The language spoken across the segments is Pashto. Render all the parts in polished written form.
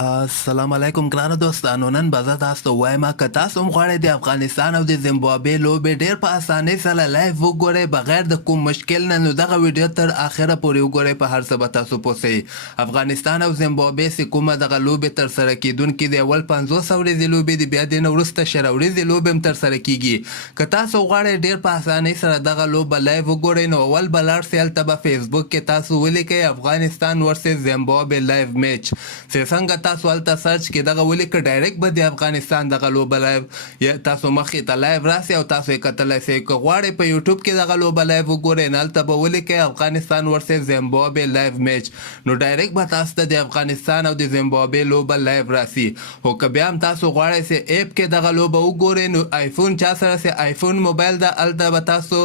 السلام علیکم ګرانو دوستانو. نن به زه تاسو ته وایم که تاسو هم غواړئ د افغانستان او د زیمبابوې لوبې ډېر په اسانۍ سره لایف وګورئ بغیر د کوم مشکل نه، نو دغه ویډیو تر اخره پورې وګورئ. په هر څه به تاسو پوه سئ. افغانستان او زیمبابوې چې کومه دغه لوبې ترسره کیدونکې د اول 50 ورځې لوبې دي، بیا د نه وروسته 100 ورځې لوبې هم ترسره کیږي. که تاسو غواړئ ډېر په اسانۍ سره دغه لوبه لایف وګورئ، نو اول به لاړ سئ هلته به فیسبوک کې تاسو ولیکئ افغانستان ورسز زیمبابوې لایف میچ. چې څنګه تاسو هلته سرچ کې دغه ولیکه، ډایرکټ به د افغانستان دغه لوبه لایف تاسو مخې ته لایف راسي او تاسو یې کتلی سئ. که غواړئ په یوټیوب کې دغه لوبه لایف وګورئ، نو هلته به ولیکئ افغانستان ورسز زیمبابوې لایف میچ، نو ډایرکټ به تاسو ته د افغانستان او د زیمبابوې لوبه لایف راسي. خو که بیا هم تاسو غواړئ چې اپ کې دغه لوبه وګورئ، نو آیفون چا سره چې آیفون موبایل ده، هلته به تاسو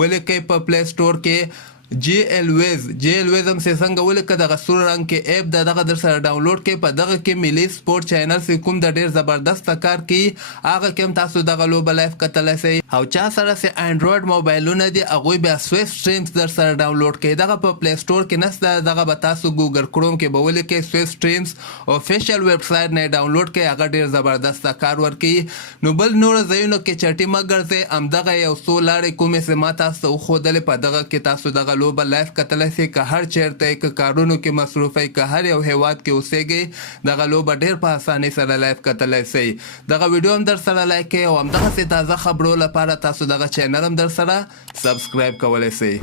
ولیکئ په پلی سټور کې جی الویز هم چې څنګه ولیکه دغه سور رنګ کې اپ د دغه در سره ډاونلوډ کې په دغه کې ملي سپورت چینل چې کوم د ډېر زبردست کار کوي، هغه کې هم تاسو دغه لوبه لایف کتلی سئ. او چا سره چې انډراید موبایلونه دي، هغوی بیا سویفټ سټریمز در سره ډاونلوډ کوي. دغه په پلی سټور کې نشته، دغه به تاسو ګوګل کروم کې به ولیکئ سویفټ سټریمز افیشل ویب سایټ نه ډاونلوډ کوي، هغه ډېر زبردست کار ورکوي. نو بل نورو ځایونو کې چټي مه ګرځئ، همدغه یو څو لارې کومې چې ما تاسو ته وښودلې، په دغه کې تاسو دغه لوبه لایف کتلی سئ. که هر چیرته یې که کارونو کې مصروفه یې، که هر یو هیواد کې اوسیږئ، دغه لوبه ډېر په اسانۍ سره لایف کتلی سئ. دغه ویډیو هم در سره لایک کړئ او همدغسې تازه خبرو لپاره تاسو دغه چینل هم در سره سبسکرایب کولی سئ.